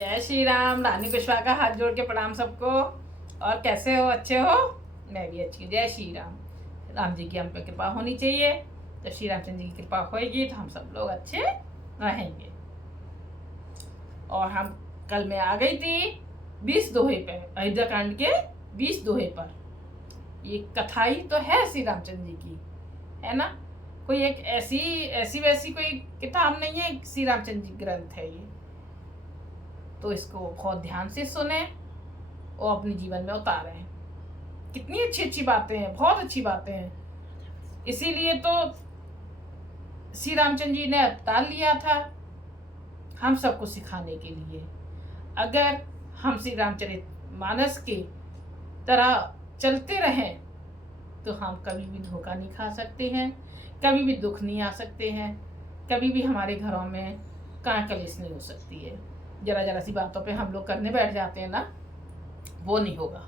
जय श्री राम। रानी कुशवाहा का हाथ जोड़ के प्रणाम सबको। और कैसे हो? अच्छे हो? मैं भी अच्छी हूँ। जय श्री राम। राम जी की हम पे कृपा होनी चाहिए। जब श्री रामचंद्र जी की कृपा होएगी तो हम सब लोग अच्छे रहेंगे। और हम कल मैं आ गई थी 20 दोहे पे, अयोध्या कांड के 20 दोहे पर। ये कथा ही तो है श्री रामचंद्र जी की, है ना। कोई एक ऐसी वैसी कोई किताब नहीं है, श्री रामचंद्र जी ग्रंथ है ये। तो इसको बहुत ध्यान से सुने और अपने जीवन में उतारें। कितनी अच्छी अच्छी बातें हैं, बहुत अच्छी बातें हैं। इसीलिए तो श्री रामचंद्र जी ने अवतार लिया था हम सबको सिखाने के लिए। अगर हम श्री रामचरितमानस की तरह चलते रहें तो हम कभी भी धोखा नहीं खा सकते हैं, कभी भी दुख नहीं आ सकते हैं, कभी भी हमारे घरों में कहाँ कलेश नहीं हो सकती है। जरा जरा सी बातों पे हम लोग करने बैठ जाते हैं ना, वो नहीं होगा।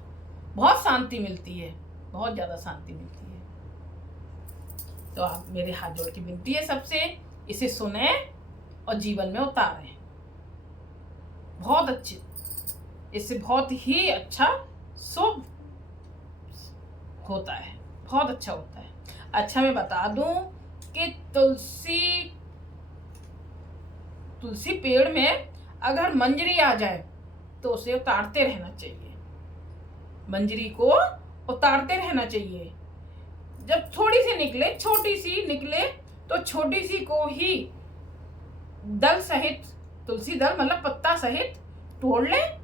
बहुत शांति मिलती है, बहुत ज़्यादा शांति मिलती है। तो आप मेरे हाथ जोड़ के विनती है सबसे, इसे सुने और जीवन में उतारें। बहुत अच्छे, इससे बहुत ही अच्छा शुभ होता है, बहुत अच्छा होता है। अच्छा, मैं बता दूं कि तुलसी पेड़ में अगर मंजरी आ जाए तो उसे उतारते रहना चाहिए। मंजरी को उतारते रहना चाहिए। जब थोड़ी सी निकले, छोटी सी निकले, तो छोटी सी को ही दल सहित, तुलसी दल मतलब पत्ता सहित तोड़ लें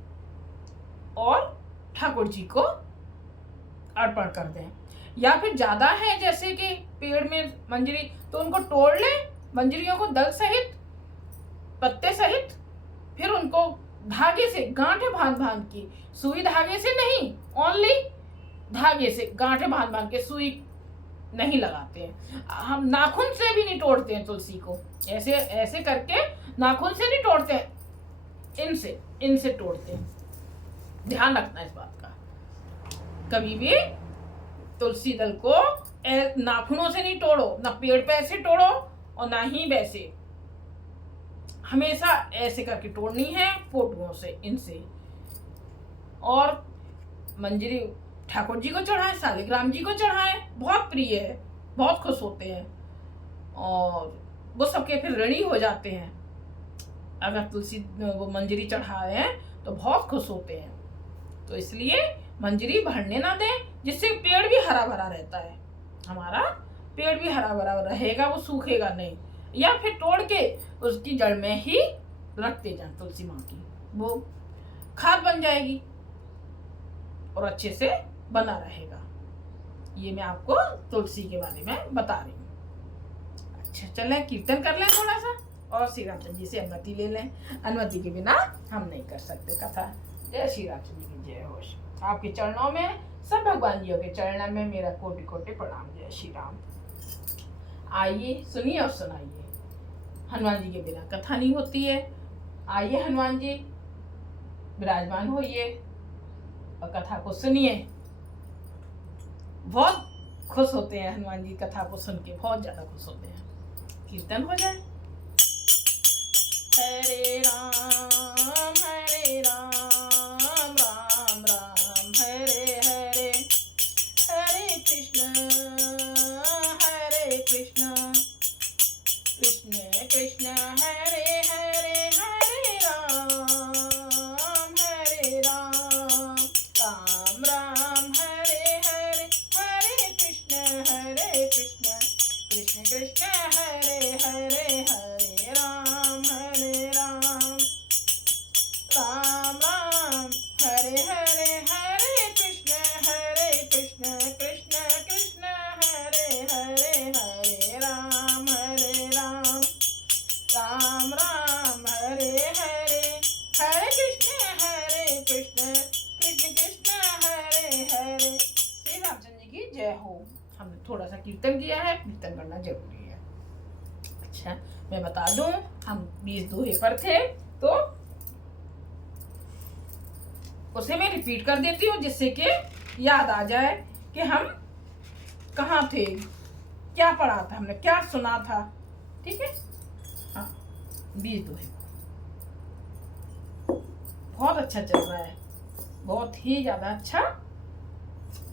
और ठाकुर जी को अर्पण कर दें। या फिर ज्यादा है जैसे कि पेड़ में मंजरी, तो उनको तोड़ लें, मंजरियों को दल सहित, पत्ते सहित, फिर उनको धागे से गांठे बांध की, सुई धागे से नहीं, ओनली धागे से गांठे बांध के, सुई नहीं लगाते हैं हम। नाखून से भी नहीं तोड़ते हैं तुलसी को, ऐसे ऐसे करके नाखून से नहीं तोड़ते हैं, इनसे तोड़ते हैं। ध्यान रखना इस बात का। कभी भी तुलसी दल को नाखूनों से नहीं तोड़ो, ना पेड़ पे ऐसे तोड़ो और ना ही वैसे, हमेशा ऐसे करके तोड़नी है, फोटुओं से, इनसे। और मंजरी ठाकुर जी को चढ़ाएं, शालिग्राम जी को चढ़ाएं, बहुत प्रिय है, बहुत खुश होते हैं और वो सबके फिर ऋणी हो जाते हैं। अगर तुलसी वो मंजरी चढ़ाए तो बहुत खुश होते हैं। तो इसलिए मंजरी भरने ना दें, जिससे पेड़ भी हरा भरा रहता है, हमारा पेड़ भी हरा भरा रहेगा, वो सूखेगा नहीं। या फिर तोड़ के उसकी जड़ में ही रखते जाएं तुलसी माँ की, वो खाद बन जाएगी और अच्छे से बना रहेगा। ये मैं आपको तुलसी के बारे में बता रही हूँ। अच्छा, चलें कीर्तन कर लें थोड़ा सा और श्री रामचंद्र जी से अनुमति ले लें। अनुमति के बिना हम नहीं कर सकते कथा। जय श्री रामचंद्र जी की जय हो। आपके चरणों में, सब भगवान जियों के चरणों में मेरा कोटि कोटि प्रणाम। जय श्री राम। आइए सुनिए और सुनाइए। हनुमान जी के बिना कथा नहीं होती है। आइए हनुमान जी, विराजमान होइए और कथा को सुनिए। बहुत खुश होते हैं हनुमान जी कथा को सुन के, बहुत ज्यादा खुश होते हैं। कीर्तन हो जाए। हरे राम राम राम हरे हरे, हरे कृष्ण कृष्ण कृष्ण हरे हरे, हरे राम राम राम हरे हरे, हरे कृष्ण कृष्ण कृष्ण हरे हरे, हरे राम राम राम हरे हरे, हरे कृष्ण कृष्ण कृष्ण हरे हरे, हरे राम राम हरे हरे, हरे कृष्ण कृष्ण कृष्ण हरे हरे। श्री रामचंद्र जी की जय हो। हमने थोड़ा सा कीर्तन किया है, कीर्तन करना जरूरी है। अच्छा, मैं बता दूं, हम 20 दोहे पर थे, तो उसे मैं रिपीट कर देती हूँ जिससे कि याद आ जाए कि हम कहाँ थे, क्या पढ़ा था हमने, क्या सुना था। ठीक है, हाँ, 20 दोहे। बहुत अच्छा चल रहा है, बहुत ही ज्यादा अच्छा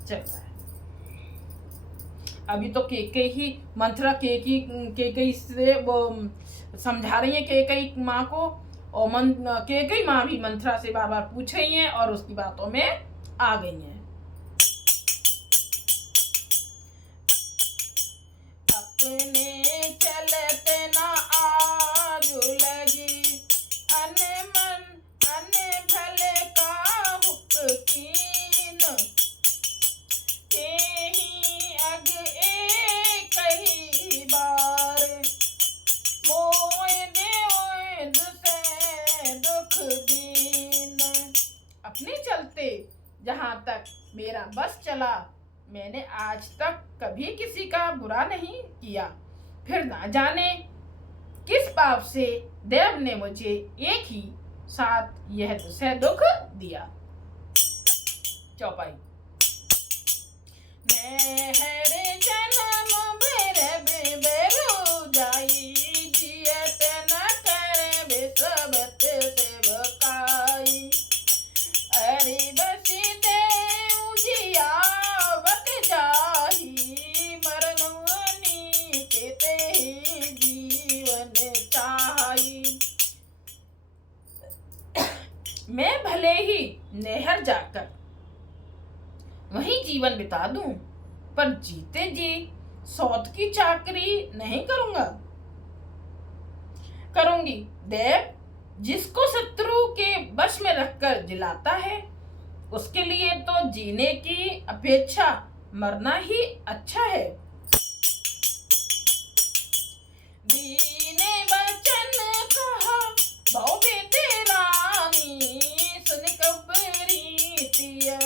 चल रहा है। अभी तो केकई ही मंथरा केकई से वो समझा रही है केकई माँ को, और केकई माँ भी मंथरा से बार बार पूछ रही हैं और उसकी बातों में आ गई हैं। अपने चलते ना आजू लगी, अने मन अने भले का हुक्कीन, के ही अग एक ही बार, मोए दे दुसे दुख दीन। अपने चलते जहाँ तक मेरा बस चला, मैंने आज तक कभी किसी का बुरा नहीं किया, फिर ना जाने किस पाप से देव ने मुझे एक ही साथ यह दुख दिया। चौपाई। मेरे जन्म भैरव बेरू जाई, जियत न करे सबत सेवकाई, अरे बसी दे उजियावत जाही, मरनवनी के ते जीवन चाही। मैं भले ही नहर जाकर वहीं जीवन बिता दूं, पर जीते जी सौत की चाकरी नहीं करूंगी। देव जिसको शत्रु के वश में रखकर जिलाता है, उसके लिए तो जीने की अपेक्षा मरना ही अच्छा है। दीने वचन कहा बहु बेटे रानी, सुन कबरीतिया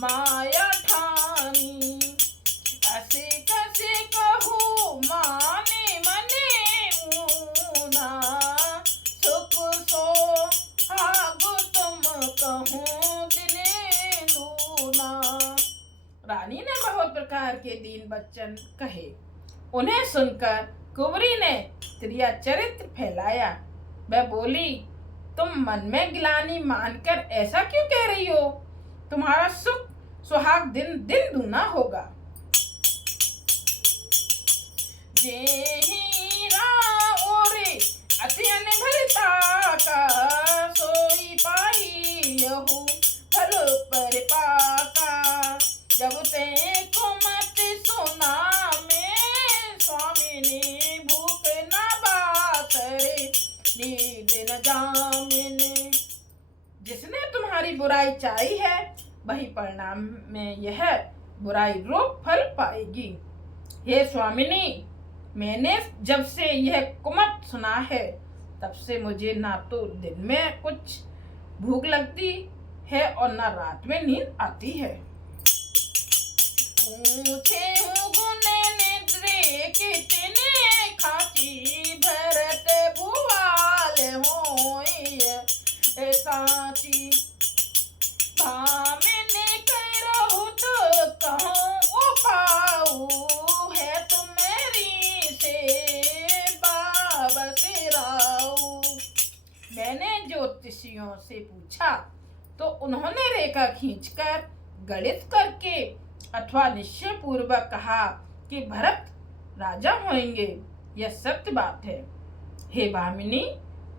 माया ठानी, ऐसे कैसे कहूँ माने मने ऊना, सुख सो हागु तुम कहूँ दिने दूना। रानी ने बहुत प्रकार के दीन वचन कहे, उन्हें सुनकर कुंवरी ने त्रिया चरित्र फैलाया। वह बोली, तुम मन में गिलानी मानकर ऐसा क्यों कह रही हो? तुम्हारा सुख सुहाग दिन दिन दूना होगा। अत्यन भलता का सोई पाही यहू फल पर पाका, जब ते को मत सुना में स्वामिनी, भूख न बातरे नींद न जामिनी। जिसने तुम्हारी बुराई चाही है, वही परिणाम में यह बुराई रूप फल पाएगी। हे स्वामिनी, मैंने जब से यह कुमत सुना है, तब से मुझे ना तो दिन में कुछ भूख लगती है और ना रात में नींद आती है। पूछे हूँ गुने निद्रे कितने खाती, भरत भुआल होइए साची, भामिनी करो तो कहूँ ओ पाऊ, है तुम्हारी से बाबा सिराऊ। मैंने ज्योतिषियों से पूछा तो उन्होंने रेखा खींचकर गणित करके अथवा निश्चय पूर्वक कहा कि भरत राजा होंगे। यह सत्य बात है। हे भामिनी,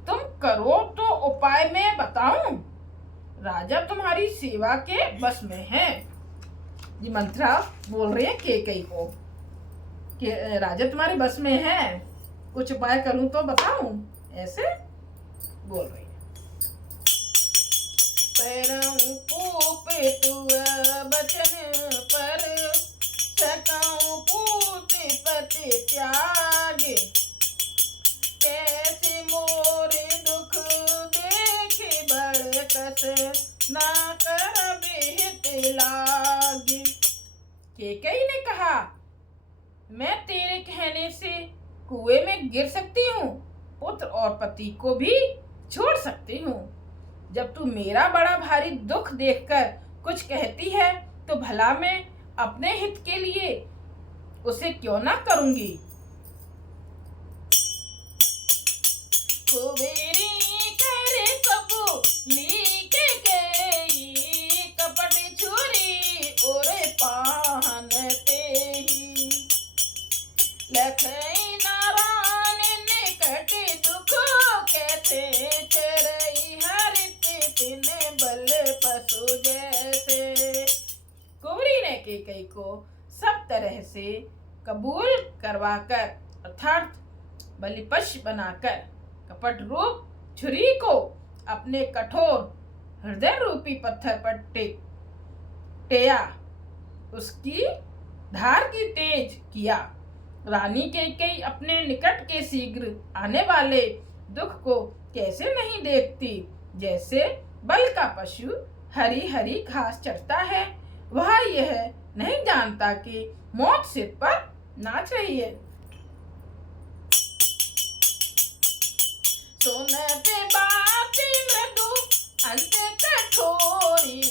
तुम करो तो उपाय मैं बताऊं। राजा तुम्हारी सेवा के बस में है। ये मंत्रा बोल रहे हैं केकई को कि राजा तुम्हारे बस में है, कुछ उपाय करूं तो बताऊं, ऐसे बोल रही है। बचन पर सकाऊं पूत पति त्याग, कैसे मोरे दुख देख बड़ कस ना कर बेहत लागे। केकई ने कहा, मैं तेरे कहने से कुएं में गिर सकती हूँ, पुत्र और पति को भी छोड़ सकती हूँ। जब तू मेरा बड़ा भारी दुख देखकर कुछ कहती है, तो भला मैं अपने हित के लिए उसे क्यों ना करूंगी। कुबेरी करे कबूली के को सब तरह से कबूल करवाकर अर्थात बलिपशु बनाकर कपट रूप छुरी को अपने कठोर हृदय रूपी पत्थर पर टेया, उसकी धार की तेज किया। रानी कैकेयी अपने निकट के शीघ्र आने वाले दुख को कैसे नहीं देखती। जैसे बल का पशु हरी हरी घास चरता है, वह यह नहीं जानता कि मौत सिर पर नाच रही है। सुनते बातें मृदु अंत कठोरी,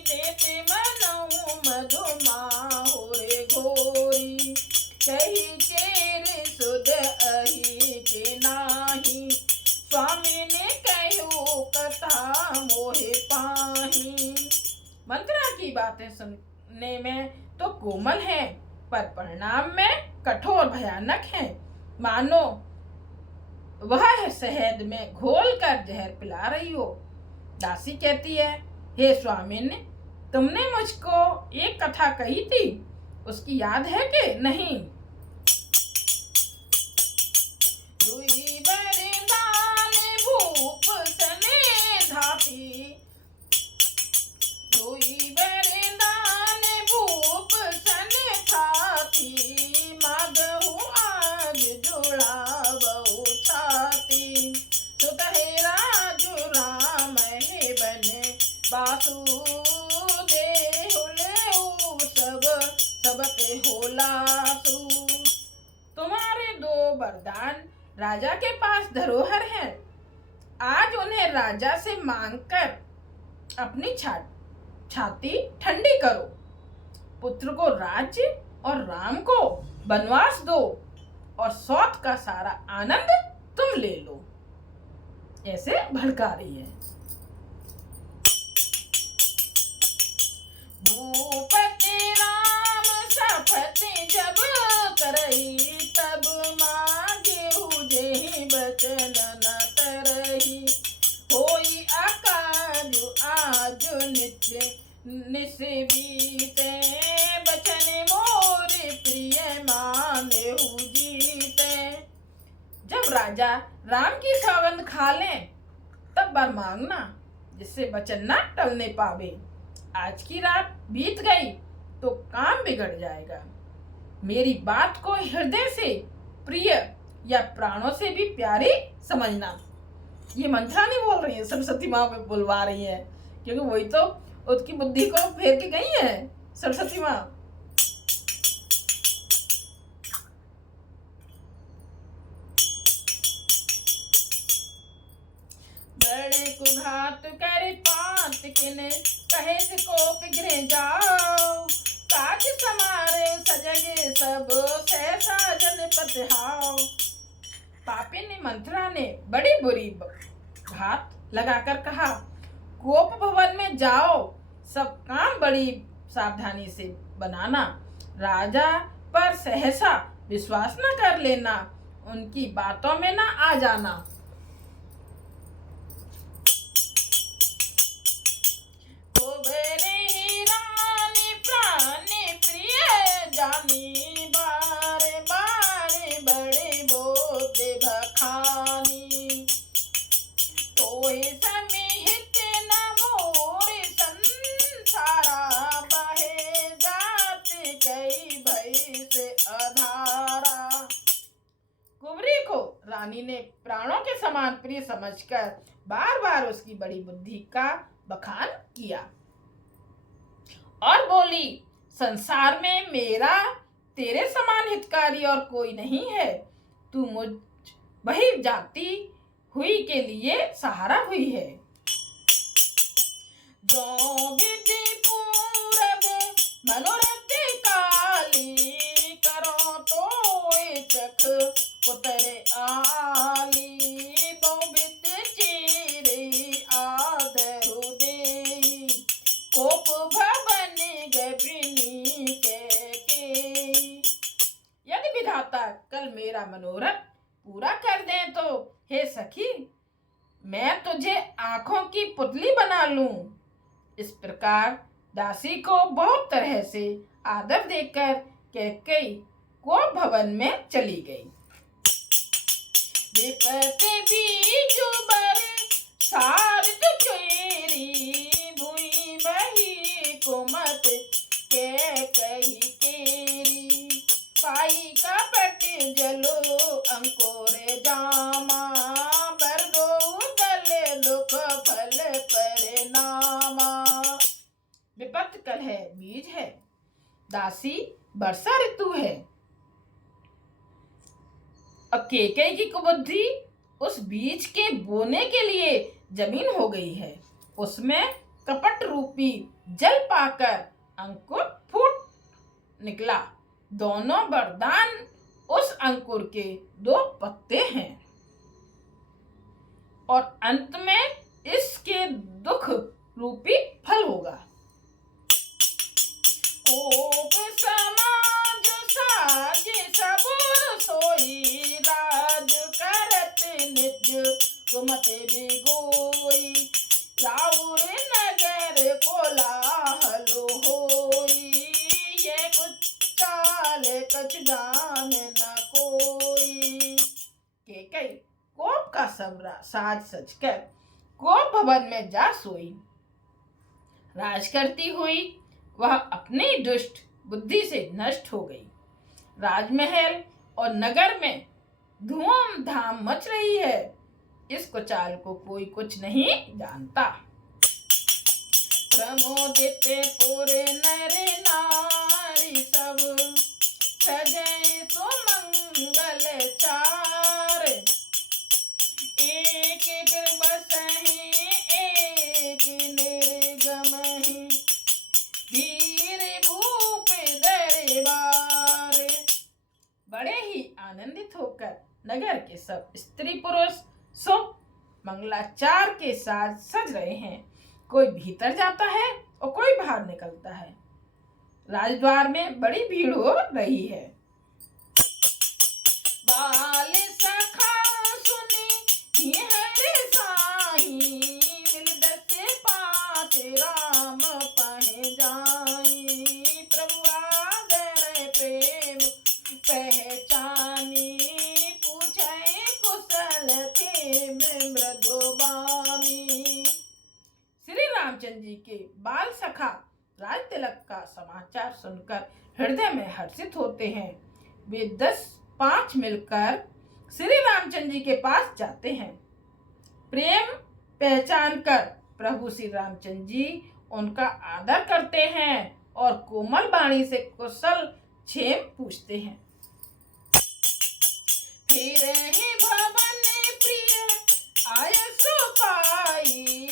देते मनऊ मधुमाहुर घोरी। कही चेर सुध अहि के नाही, स्वामी ने कहू कथा मोहे पाही। मंत्रा की बातें सुनने में तो कोमल है, पर परिणाम में कठोर भयानक है। मानो वह शहद में घोल कर जहर पिला रही हो। दासी कहती है, हे स्वामी ने तुमने मुझको एक कथा कही थी, उसकी याद है कि नहीं? दुई बरदान भूप सने धाती, दुई बरदान भूप सने थाती, मागहु आज जुड़ावहु छाती। सुतहेरा जुराम है बने बासु, देहुलेउ सब पे होलासु। तुम्हारे दो वरदान राजा के पास धरोहर हैं, आज उन्हें राजा से मांगकर अपनी छाती ठंडी करो। पुत्र को राज्य और राम को वनवास दो, और सौत का सारा आनंद तुम ले लो। ऐसे भड़का रही है। भूपति राम शपथ जब करही, तब मांगेहु जेहि बचन न तरही। होई अकाजु आजु नित्य निस बीते, बचन मोर प्रिय मानेहु जीते। जब राजा राम की सौगंध खा लें तब वर मांगना, जिससे वचन न टलने पावे। आज की रात बीत गई तो काम बिगड़ जाएगा। मेरी बात को हृदय से प्रिय या प्राणों से भी प्यारी समझना। ये मंत्रा नहीं बोल रही है, सरस्वती माँ में बुलवा रही है, क्योंकि वही तो उसकी बुद्धि को फेर के गई है सरस्वती माँ। बड़े को घात करे पात किने, कहे से कोप गिरे जाओ। काज समारे सजगे सब, सहसा जन पतहाओ। पापिनी मंत्रा ने बड़ी बुरी घात लगाकर कहा, कोप भवन में जाओ, सब काम बड़ी सावधानी से बनाना। राजा पर सहसा विश्वास न कर लेना, उनकी बातों में न आ जाना। जानी बारे बारे बड़े बोते बखानी, कोई समीहित न मोर संसारा। बहे जात कई भई से अधारा। कुंवरी को रानी ने प्राणों के समान प्रिय समझकर बार बार उसकी बड़ी बुद्धि का बखान किया और बोली, संसार में मेरा तेरे समान हितकारी और कोई नहीं है। तू मुझ वही जाती हुई के लिए सहारा हुई है। जो विधि पूरब मनोरथ काली, करो तो चख पुत्र आली। बहुविध चीरे आदरु देई, कोप भवन गभिनी के। यदि विधाता कल मेरा मनोरथ पूरा कर दें तो हे सखी, मैं तुझे आंखों की पुतली बना लूं। इस प्रकार दासी को बहुत तरह से आदर देकर कैकेयी कोप भवन में चली गई। विपत बीजु बरे सारद चेरी, भुई बही कुमत कैकेयी केरी। पाई कपट जलो अंकुर जामा, बरदो गले दुख फल परिणामा। विपत कलह बीज है, दासी वर्षा ऋतु है। अब कैकेयी की कुबुद्धि उस बीज के बोने के लिए जमीन हो गई है। उसमें कपट रूपी जल पाकर अंकुर फूट निकला। दोनों वरदान उस अंकुर के 2 पत्ते हैं और अंत में इसके दुख रूपी फल होगा। कोप समाज साजे सबुर सोई, राज करत निज कुमत भिगोई। राउर नगर कोलाहल होई, ये कुछ चाल कछ जान न कोई। कैकेयी कोप का साज सजकर कोप भवन में जा सोई। राज करती हुई वह अपनी दुष्ट बुद्धि से नष्ट हो गई। राजमहल और नगर में धूमधाम मच रही है। इस कुचाल को कोई कुछ नहीं जानता। प्रमोदित पुर नर नारी सब, सजै सुमंगल चार। एक बसहि एक निर्गमहि, वीर भूप दरबार। बड़े ही आनंदित होकर नगर के सब स्त्री पुरुष शुभ मंगलाचार के साथ सज रहे हैं। कोई भीतर जाता है और कोई बाहर निकलता है। राजद्वार में बड़ी भीड़ हो रही है। बाल सखा सुनी हरे साही, मिल दस पात राम पह जाई। प्रभु आदर प्रेम पहचानी, पूछे कुशल खेम मृदुबानी। श्री रामचंद्र जी के बाल सखा राज तिलक का समाचार सुनकर हृदय में हर्षित होते हैं। वे 10-5 मिलकर श्री रामचंद्र जी के पास जाते हैं। प्रेम पहचान कर प्रभु श्री रामचंद्र जी उनका आदर करते हैं और कोमल वाणी से कुशल क्षेम पूछते हैं। फिर ही भवन प्रिय आय सो पाई,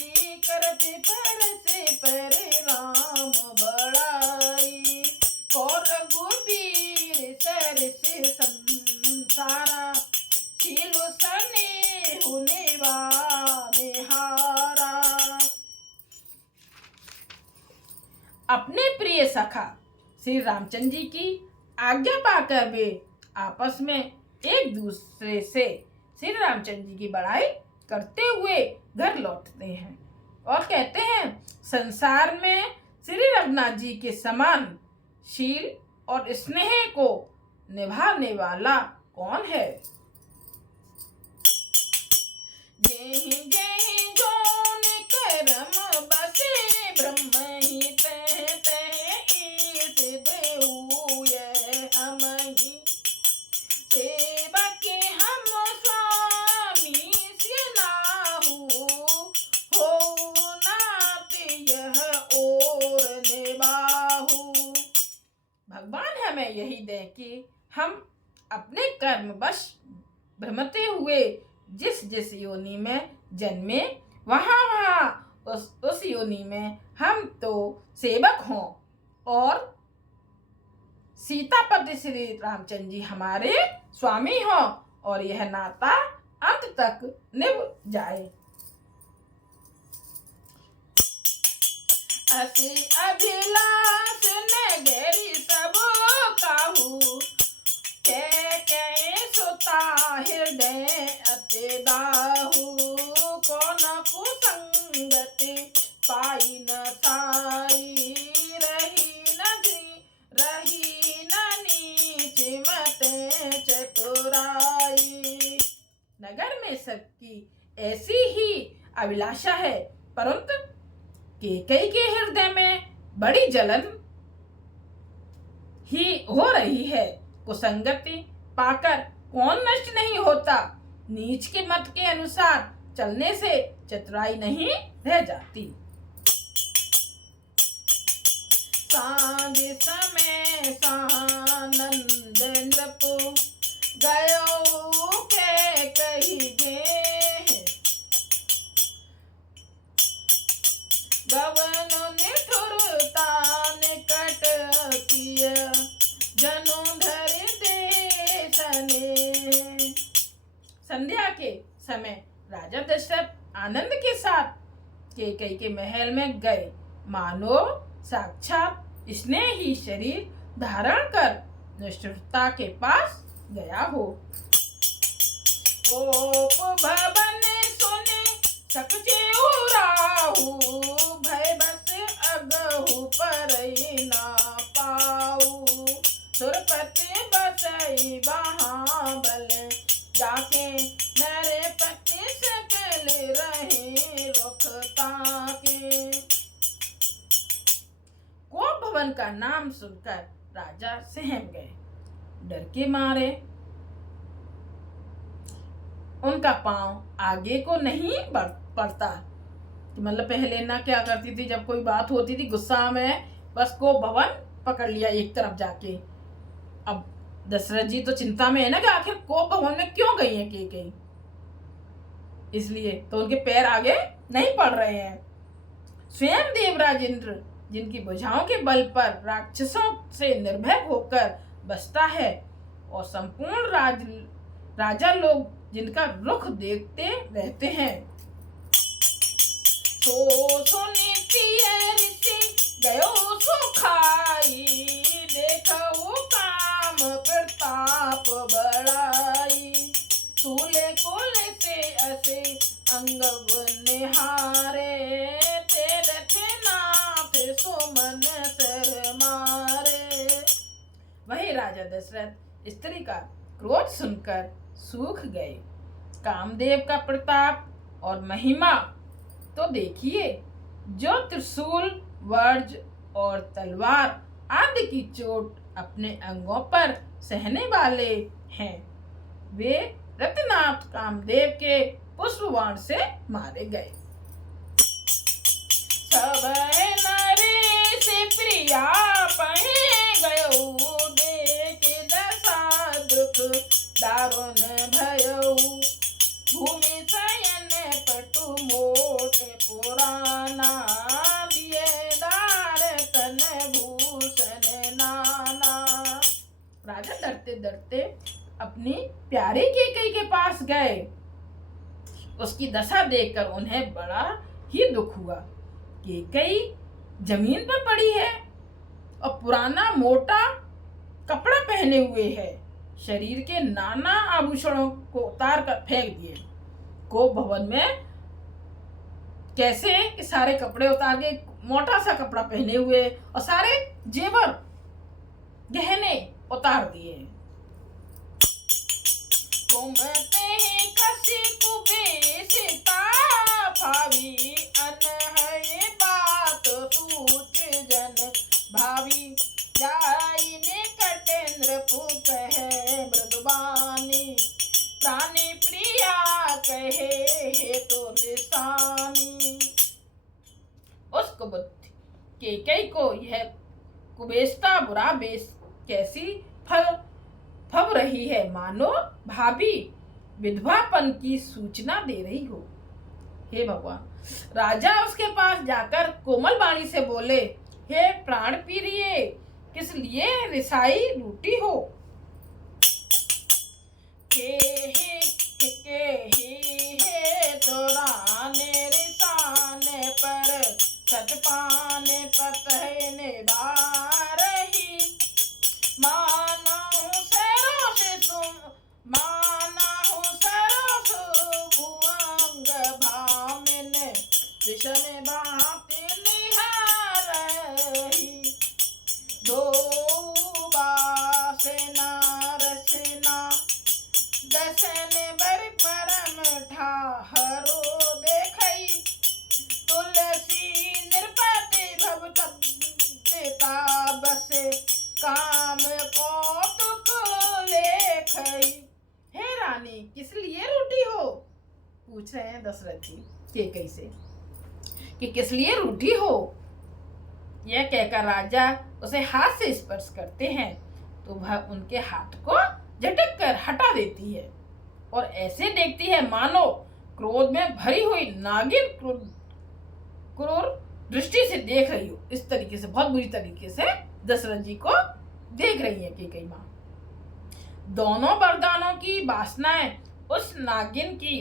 करते परस पर राम बड़ाई। और रघुबीर सरस संसारा, शीलो सने होने वाने हारा। अपने प्रिय सखा श्री रामचंद्र जी की आज्ञा पाकर वे आपस में एक दूसरे से श्री रामचंद्र जी की बड़ाई करते हुए घर लौटते हैं और कहते हैं, संसार में श्री रघुनाथ जी के समान शील और स्नेह को निभाने वाला कौन है। जेहि जेहि जोन करम बसे, ब्रह्म ही तह तह ईट देऊ ये हमहि। सेवक हम स्वामी से नाहु, हो नात यह और निबाहु। भगवान हमें यही दे कि हम अपने कर्म वश भ्रमते हुए जिस जिस योनि में जन्मे, वहाँ उस योनि में हम तो सेवक हों और सीतापति श्री रामचंद्र जी हमारे स्वामी हों और यह नाता अंत तक निभ जाए। असी अभिलाष नगरी सब काहू, कैकेयी सुता हृदय अति दाहू। कौन कुसंगति पाई न साई, ऐसी ही अभिलाषा है, परंतु कैकेयी के हृदय में बड़ी जलन ही हो रही है। कुसंगति पाकर कौन नष्ट नहीं होता। नीच के मत के अनुसार चलने से चतुराई नहीं रह जाती। सांझ समय सानंद नृपु गयो कैकेयी गे। गवन निठुरता निकट किय जनु धरि देशने। संध्या के समय राजा दशरथ आनंद के साथ कैकेयी के महल में गए, मानो साक्षात इसने ही शरीर धारण कर निष्ठुरता के पास गया हो। कोप भवन सुने सकचे राहु, भय बस अगहु परई ना पाऊ। सुरपति बसई बहाबल, जाके नरपति सकल रहे रुखता के। कोप भवन का नाम सुनकर राजा सहम गए। डर के मारे उनका पांव आगे को नहीं बढ़ता। मतलब पहले ना क्या करती थी, जब कोई बात होती थी गुस्सा में बस कोप भवन पकड़ लिया एक तरफ जाके। अब दशरथ जी तो चिंता में है ना कि आखिर कोप भवन में क्यों गई है कैकेयी, इसलिए तो उनके पैर आगे नहीं बढ़ रहे हैं। स्वयं देवराज इंद्र जिनकी भुजाओं के बल पर राक्षसों से निर्भय होकर बसता है, और संपूर्ण राजा लोग जिनका रुख देखते रहते हैं। सो सुनि प्रिय ऋषि गयो सुखाई, देखो काम प्रताप बढ़ाई। सूले कुल से असे अंग निहारे, तीरथ नाथ सुमन सर मारे। वही राजा दशरथ स्त्री का क्रोध सुनकर सूख गए। कामदेव का प्रताप और महिमा तो देखिए, जो त्रिशूल वर्ज और तलवार आदि की चोट अपने अंगों पर सहने वाले हैं, वे रत्नाथ कामदेव के पुष्पबाण से मारे गए। सब नरेश प्रिया पहे गयो, देख दशा दुख दारुण भयो। भूमि शयन पटु मोट पुराना, दिए दार तन भूषण नाना। राजा डरते डरते अपनी प्यारी कैकेयी के पास गए। उसकी दशा देखकर उन्हें बड़ा ही दुख हुआ। कैकेयी जमीन पर पड़ी है और पुराना मोटा कपड़ा पहने हुए है। शरीर के नाना आभूषणों को उतार कर फेंक दिए। कोप भवन में कैसे कि सारे कपड़े उतार के मोटा सा कपड़ा पहने हुए और सारे जेवर गहने उतार दिए। कुमते कसी कुबेसिता भावी, अनहय बात सूच जन भावी। जाई निकट नृपु कहे मृदुबानी, प्राणी प्रिया कहे हेतु निशानी। उस कुबुद्धि कैकेयी को यह कुबेस्ता बुरा बेस कैसी फब रही है, मानो भाभी विधवापन की सूचना दे रही हो। हे भगवान! राजा उसके पास जाकर कोमल वाणी से बोले, हे प्राण प्रिय, किस लिए रिसाई रूठी हो। के हे तोराने रिसाने पर, सतपाने पतहने बारही। मानहु सरोस भुअंग भामिन, विषम भांति निहारही। दो बासेना रचना, दसन बर परम ठाहरो। हैं दशरथ जी कैकई से कि किस लिए रूठी हो। यह कहकर राजा उसे हाथ से स्पर्श करते हैं तो वह उनके हाथ को झटक कर हटा देती है और ऐसे देखती है मानो क्रोध में भरी हुई नागिन क्रूर दृष्टि से देख रही हो। इस तरीके से बहुत बुरी तरीके से दशरथ जी को देख रही है कैकई माँ। दोनों वरदानों की वासनाएं उस नागिन की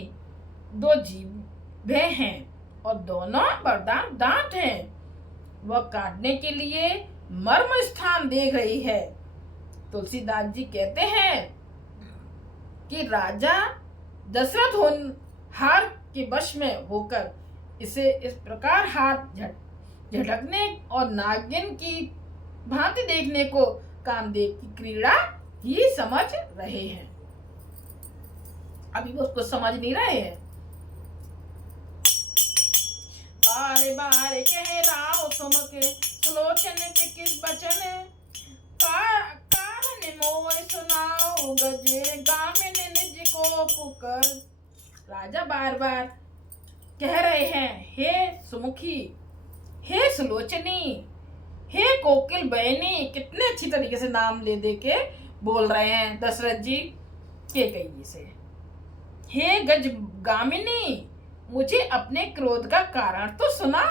दो जीभें हैं और दोनों वरदान दांत हैं। वह काटने के लिए मर्म स्थान देख रही है। तुलसीदास जी कहते हैं कि राजा दशरथ होनहार के वश में होकर इसे इस प्रकार हाथ झटकने और नागिन की भांति देखने को कामदेव की क्रीड़ा ही समझ रहे हैं। अभी वो उसको समझ नहीं रहे हैं। बारे बारे कह राव तुम के सुलोचन के किस बचन कारण मोय सुनाओ गजे गामिन निज को पुकर। राजा बार बार कह रहे हैं हे सुमुखी, हे सुलोचनी, हे कोकिल बहनी। कितने अच्छी तरीके से नाम ले दे के बोल रहे हैं दशरथ जी कैकई जी से। हे गज गामिनी, मुझे अपने क्रोध का कारण तो सुना।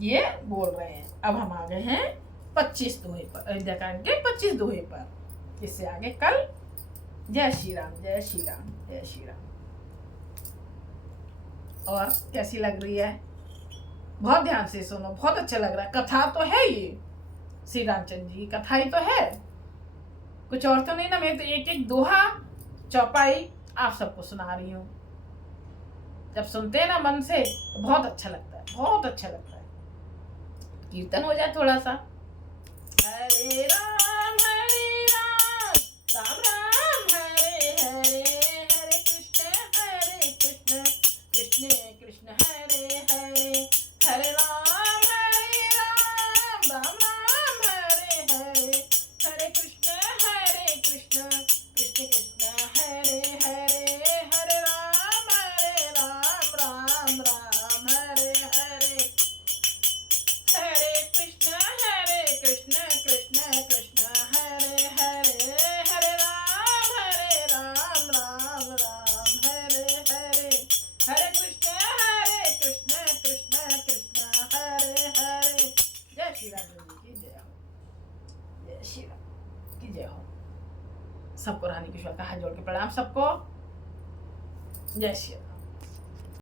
ये बोल रहे हैं। अब हम आ गए हैं 25 दोहे पर, अयोध्या कांड के 25 दोहे पर। इससे आगे कल। जय श्री राम, जय श्री राम, जय श्री राम। और कैसी लग रही है? बहुत ध्यान से सुनो, बहुत अच्छा लग रहा है। कथा तो है ये, श्री रामचंद्र जी की कथा ही तो है, कुछ और तो नहीं ना। मैं तो एक एक दोहा चौपाई आप सबको सुना रही हूँ। जब सुनते हैं ना मन से तो बहुत अच्छा लगता है, बहुत अच्छा लगता है। कीर्तन हो जाए थोड़ा सा। हरे राम राम राम हरे हरे, हरे कृष्ण कृष्ण कृष्ण हरे हरे, हरे राम राम राम हरे हरे, हरे कृष्ण कृष्ण कृष्ण हरे हरे, हरे राम राम राम हरे हरे, हरे कृष्ण कृष्ण कृष्ण हरे हरे, हरे राम राम राम हरे हरे, हरे कृष्ण कृष्ण कृष्ण हरे हरे। जय श्री राम की जय हो, जय श्री राम की जय हो। सबको रानी किशोर का हाथ जोड़ के प्रणाम सबको। जय श्री राम।